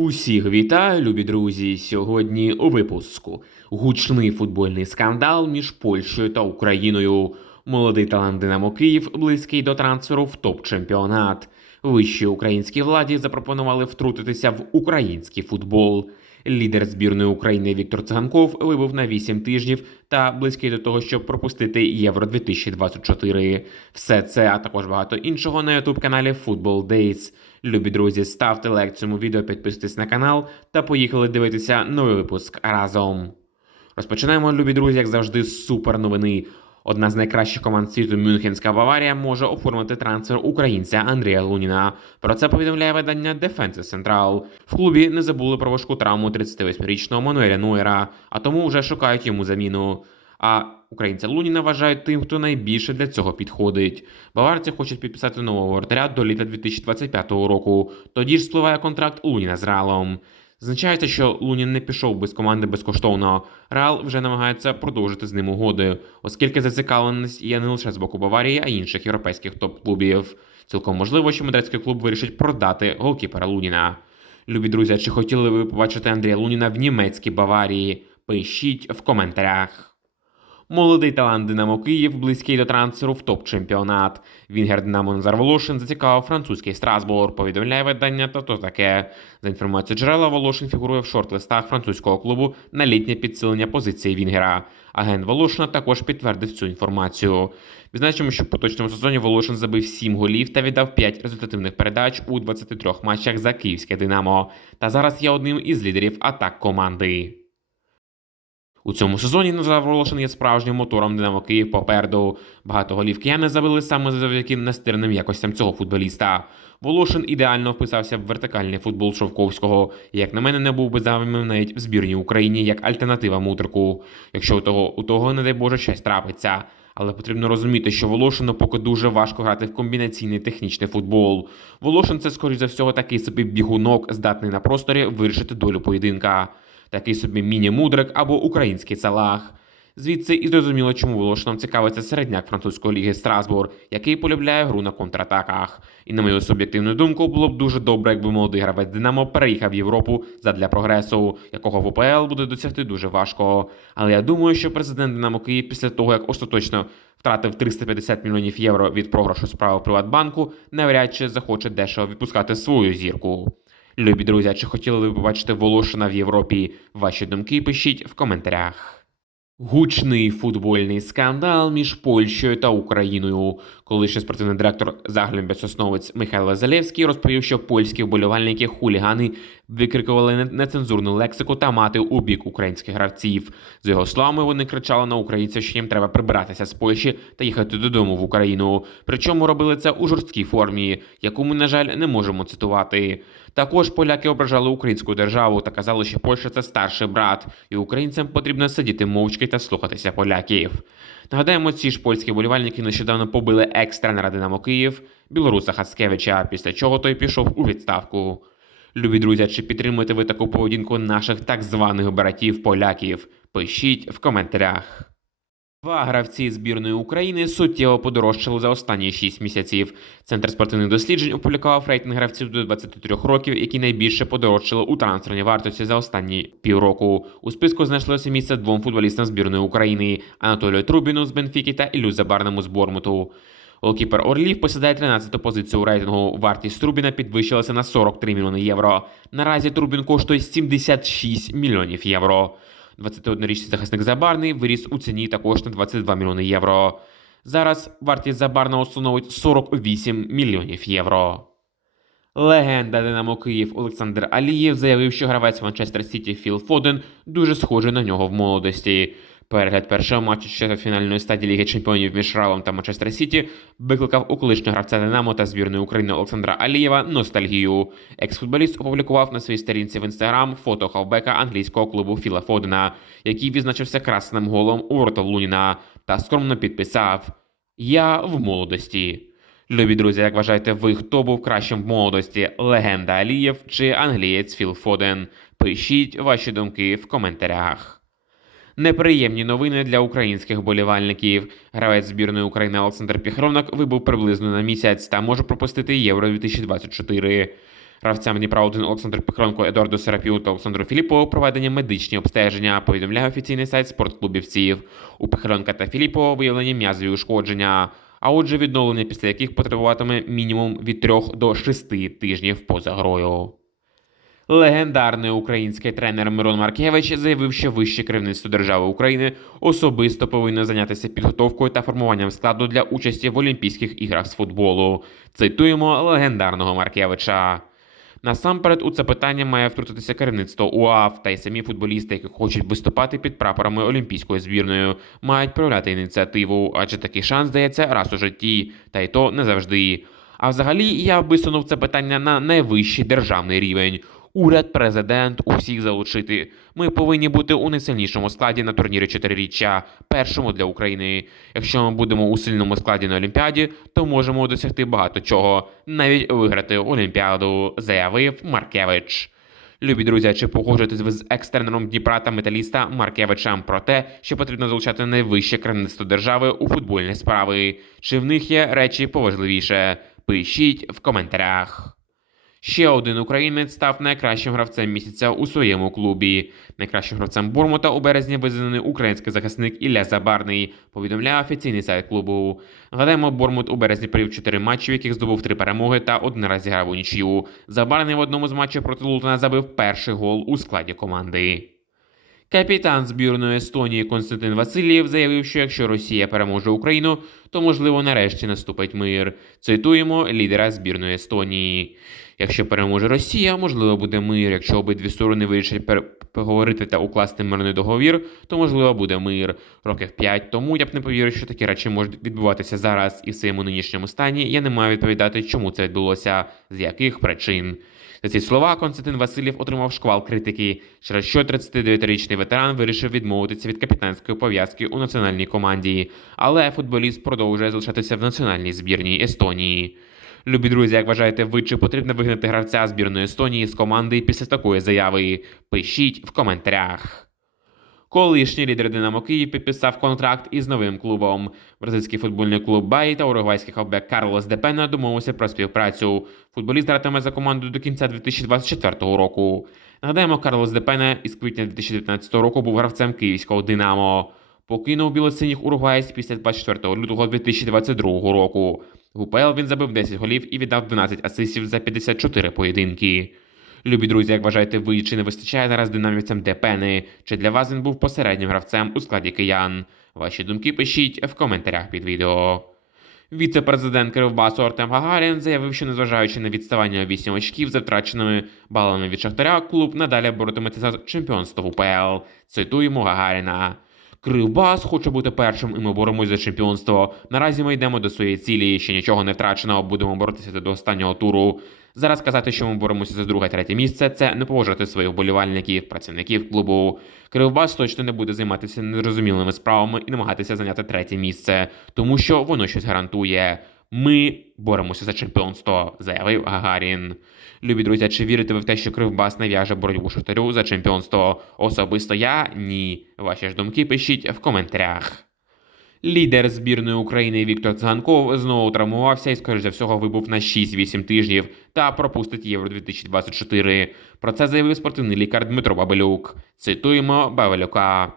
Усіх вітаю, любі друзі. Сьогодні у випуску гучний футбольний скандал між Польщею та Україною. Молодий талант Динамо Київ близький до трансферу в топ-чемпіонат. Вищій українській владі запропонували втрутитися в український футбол. Лідер збірної України Віктор Циганков вибув на 8 тижнів та близький до того, щоб пропустити Євро 2024. Все це, а також багато іншого на ютуб каналі Football Days. Любі друзі, ставте лайк цьому відео, підписуйтесь на канал та поїхали дивитися новий випуск разом. Розпочинаємо, любі друзі, як завжди, супер новини. Одна з найкращих команд світу Мюнхенська Баварія може оформити трансфер українця Андрія Луніна. Про це повідомляє видання Defensive Central. В клубі не забули про важку травму 38-річного Мануеля Нуера, а тому вже шукають йому заміну. А українця Луніна вважають тим, хто найбільше для цього підходить. Баварці хочуть підписати нового воротаря до літа 2025 року. Тоді ж спливає контракт Луніна з Реалом. Зазначається, що Лунін не пішов без команди безкоштовно. Реал вже намагається продовжити з ним угоди, оскільки зацікавленість є не лише з боку Баварії, а й інших європейських топ-клубів. Цілком можливо, що мадридський клуб вирішить продати голкіпера Луніна. Любі друзі, чи хотіли ви побачити Андрія Луніна в німецькій Баварії? Пишіть в коментарях. Молодий талант Динамо Київ близький до трансферу в топ-чемпіонат. Вінгер Динамо Назар Волошин зацікавив французький Страсбург. Повідомляє видання та то таке. За інформацією джерела, Волошин фігурує в шорт-листах французького клубу на літнє підсилення позиції Вінгера. Агент Волошина також підтвердив цю інформацію. Відзначимо, що в поточному сезоні Волошин забив 7 голів та віддав 5 результативних передач у 23 матчах за київське Динамо. Та зараз є одним із лідерів атак команди. У цьому сезоні Назар Волошин є справжнім мотором Динамо Київ попереду. Багато голів кияни забили саме завдяки настирним якостям цього футболіста. Волошин ідеально вписався в вертикальний футбол Шовковського. І, як на мене, не був би зайвим навіть в збірній Україні як альтернатива мутрику. Якщо у того, у того, не дай Боже, щось трапиться. Але потрібно розуміти, що Волошину поки дуже важко грати в комбінаційний технічний футбол. Волошин це, скоріш за всього, такий собі бігунок, здатний на просторі вирішити долю поєдинка такий собі міні-мудрик або український салах. Звідси і зрозуміло, чому Волошином цікавиться середняк французької ліги Страсбур, який полюбляє гру на контратаках. І на мою суб'єктивну думку, було б дуже добре, якби молодий гравець Динамо переїхав в Європу задля прогресу, якого в ОПЛ буде досягти дуже важко. Але я думаю, що президент Динамо Київ після того, як остаточно втратив 350 мільйонів євро від програшу справи Приватбанку, навряд чи захоче дешево відпускати свою зірку. Любі друзі, чи хотіли ви побачити Волошина в Європі? Ваші думки пишіть в коментарях. Гучний футбольний скандал між Польщею та Україною. Колишній спортивний директор Заглімбя Сосновець Михайло Залєвський розповів, що польські вболівальники хулігани викрикували нецензурну лексику та мати у бік українських гравців. За його словами, вони кричали на українців, що їм треба прибиратися з Польщі та їхати додому в Україну. Причому робили це у жорсткій формі, яку ми, на жаль, не можемо цитувати. Також поляки ображали українську державу та казали, що Польща це старший брат, і українцям потрібно сидіти мовчки та слухатися поляків. Нагадаємо, ці ж польські болівальники нещодавно побили екс-тренера Динамо Київ Білоруса Хацкевича, після чого той пішов у відставку. Любі друзі, чи підтримуєте ви таку поведінку наших так званих братів поляків? Пишіть в коментарях. Два гравці збірної України суттєво подорожчали за останні 6 місяців. Центр спортивних досліджень опублікував рейтинг гравців до 23 років, які найбільше подорожчали у трансферній вартості за останні півроку. У списку знайшлося місце двом футболістам збірної України Анатолію Трубіну з Бенфіки та Ілю Забарному з Бормуту. Голкіпер Орлів посідає 13-ту позицію у рейтингу. Вартість Трубіна підвищилася на 43 мільйони євро. Наразі Трубін коштує 76 мільйонів євро. 21-річний захисник Забарний виріс у ціні також на 22 мільйони євро. Зараз вартість Забарного становить 48 мільйонів євро. Легенда Динамо Київ Олександр Алієв заявив, що гравець Манчестер Сіті Філ Фоден дуже схожий на нього в молодості. Перегляд першого матчу четвертьфінальної стадії Ліги Чемпіонів між Ралом та Манчестер Сіті викликав у колишнього гравця Динамо та збірної України Олександра Алієва ностальгію. Екс-футболіст опублікував на своїй сторінці в інстаграм фото хавбека англійського клубу Філа Фодена, який відзначився красним голом у ворота Луніна та скромно підписав: Я в молодості. Любі друзі, як вважаєте ви, хто був кращим в молодості? Легенда Алієв чи англієць Філ Фоден? Пишіть ваші думки в коментарях. Неприємні новини для українських болівальників. Гравець збірної України Олександр Піхронок вибув приблизно на місяць та може пропустити Євро 2024. Гравцям Дніпра 1 Олександр Пихронко, Едуарду Серапіу та Олександру Філіпову проведені медичні обстеження, повідомляє офіційний сайт спортклубівців. У Пихронка та Філіпова виявлені м'язові ушкодження, а отже відновлення після яких потребуватиме мінімум від 3 до 6 тижнів поза грою. Легендарний український тренер Мирон Маркевич заявив, що вище керівництво держави України особисто повинно зайнятися підготовкою та формуванням складу для участі в Олімпійських іграх з футболу. Цитуємо легендарного Маркевича. Насамперед у це питання має втрутитися керівництво УАФ та й самі футболісти, які хочуть виступати під прапорами Олімпійської збірної, мають проявляти ініціативу, адже такий шанс здається раз у житті, та й то не завжди. А взагалі я висунув це питання на найвищий державний рівень. Уряд, президент, усіх залучити. Ми повинні бути у найсильнішому складі на турнірі чотириріччя, першому для України. Якщо ми будемо у сильному складі на Олімпіаді, то можемо досягти багато чого, навіть виграти Олімпіаду, заявив Маркевич. Любі друзі, чи погоджуєтесь ви з екстренером Дніпра та металіста Маркевичем про те, що потрібно залучати найвище керівництво держави у футбольні справи? Чи в них є речі поважливіше? Пишіть в коментарях. Ще один українець став найкращим гравцем місяця у своєму клубі. Найкращим гравцем Бормута у березні визнаний український захисник Ілля Забарний, повідомляє офіційний сайт клубу. Гадаємо, Бормут у березні провів 4 матчі, в яких здобув 3 перемоги та один раз зіграв у нічию. Забарний в одному з матчів проти Лутона забив перший гол у складі команди. Капітан збірної Естонії Константин Васильєв заявив, що якщо Росія переможе Україну, то можливо нарешті наступить мир. Цитуємо лідера збірної Естонії. Якщо переможе Росія, можливо буде мир. Якщо обидві сторони вирішать поговорити та укласти мирний договір, то можливо буде мир. Років 5 тому я б не повірив, що такі речі можуть відбуватися зараз і в своєму нинішньому стані. Я не маю відповідати, чому це відбулося, з яких причин. За ці слова Константин Васильєв отримав шквал критики, через що 39-річний ветеран вирішив відмовитися від капітанської пов'язки у національній команді, але футболіст продовжує залишатися в національній збірній Естонії. Любі друзі, як вважаєте, ви чи потрібно вигнати гравця збірної Естонії з команди після такої заяви? Пишіть в коментарях. Колишній лідер Динамо Київ підписав контракт із новим клубом. Бразильський футбольний клуб Бай та уругвайський хавбек Карлос Депена домовився про співпрацю. Футболіст гратиме за команду до кінця 2024 року. Нагадаємо, Карлос Депена із квітня 2019 року був гравцем київського Динамо. Покинув білосиніх уругвайць після 24 лютого 2022 року. В УПЛ він забив 10 голів і віддав 12 асистів за 54 поєдинки. Любі друзі, як вважаєте ви, чи не вистачає зараз динамівцям Депени? Чи для вас він був посереднім гравцем у складі киян? Ваші думки пишіть в коментарях під відео. Віце-президент Кривбасу Артем Гагарін заявив, що незважаючи на відставання у 8 очків за втраченими балами від Шахтаря, клуб надалі боротиметься за чемпіонство в УПЛ. Цитуємо Гагаріна. Кривбас хоче бути першим, і ми боремось за чемпіонство. Наразі ми йдемо до своєї цілі, ще нічого не втрачено, будемо боротися до останнього туру. Зараз казати, що ми боремося за друге третє місце, це не поважати своїх вболівальників, працівників клубу. Кривбас точно не буде займатися незрозумілими справами і намагатися зайняти третє місце, тому що воно щось гарантує. Ми боремося за чемпіонство, заявив Гагарін. Любі друзі, чи вірите ви в те, що Кривбас нав'яже боротьбу Шахтарю за чемпіонство? Особисто я ні. Ваші ж думки пишіть в коментарях. Лідер збірної України Віктор Цганков знову травмувався і, скоріш за всього, вибув на 6-8 тижнів та пропустить Євро 2024. Про це заявив спортивний лікар Дмитро Бабелюк. Цитуємо Бабелюка.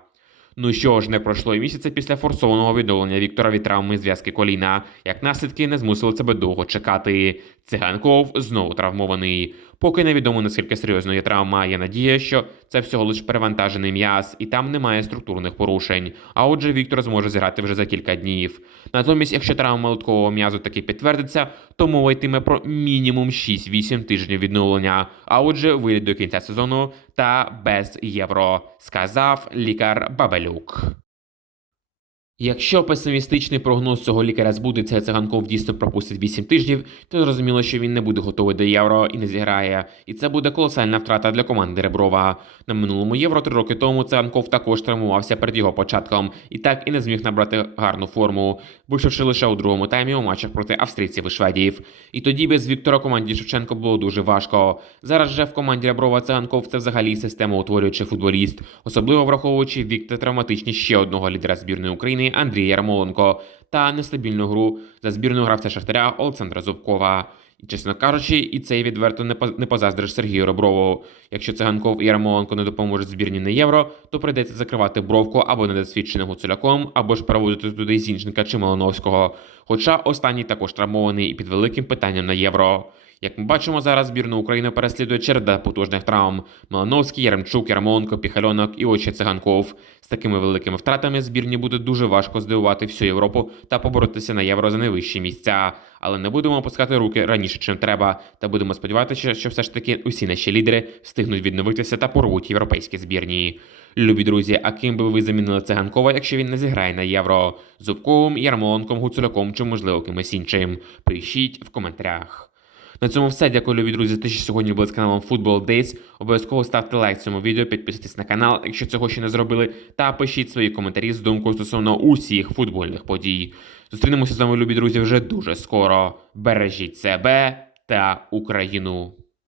Ну що ж, не пройшло і місяця після форсованого відновлення Віктора від травми зв'язки коліна. Як наслідки не змусили себе довго чекати. Циганков знову травмований. Поки невідомо наскільки серйозною є травма, є надія, що це всього лише перевантажений м'яз, і там немає структурних порушень. А отже, Віктор зможе зіграти вже за кілька днів. Натомість, якщо травма литкового м'язу таки підтвердиться, то мова йтиме про мінімум 6-8 тижнів відновлення. А отже, вийде до кінця сезону та без євро, сказав лікар Бабелюк. Якщо песимістичний прогноз цього лікаря збудеться, циганков дійсно пропустить 8 тижнів, то зрозуміло, що він не буде готовий до євро і не зіграє. І це буде колосальна втрата для команди Реброва. На минулому євро три роки тому циганков також травмувався перед його початком і так і не зміг набрати гарну форму, вийшовши лише у другому таймі у матчах проти австрійців і шведів. І тоді без Віктора команді Шевченко було дуже важко. Зараз же в команді Реброва циганков це взагалі системоутворюючий футболіст, особливо враховуючи вік та травматичність ще одного лідера збірної України Андрія Ярмоленко та нестабільну гру за збірну гравця Шахтаря Олександра Зубкова. І, чесно кажучи, і цей відверто не, поз- позаздриш Сергію Реброву. Якщо циганков і Ярмоленко не допоможуть збірні на євро, то прийдеться закривати бровку або недосвідченим гуцуляком, або ж переводити туди Зінченка чи Малиновського. Хоча останній також травмований і під великим питанням на євро. Як ми бачимо, зараз збірну України переслідує череда потужних травм: Малановський, Яремчук, Ярмоленко, Піхальонок і очі циганков. З такими великими втратами збірні буде дуже важко здивувати всю Європу та поборотися на євро за найвищі місця. Але не будемо опускати руки раніше, чим треба, та будемо сподіватися, що все ж таки усі наші лідери встигнуть відновитися та порвуть європейські збірні. Любі друзі, а ким би ви замінили циганкова, якщо він не зіграє на євро? Зубковим, Ярмоленком, Гуцуляком чи можливо кимось іншим? Пишіть в коментарях. На цьому все. Дякую, любі друзі, за те, що сьогодні були з каналом Football Days. Обов'язково ставте лайк цьому відео, підписуйтесь на канал, якщо цього ще не зробили, та пишіть свої коментарі з думкою стосовно усіх футбольних подій. Зустрінемося з вами, любі друзі, вже дуже скоро. Бережіть себе та Україну.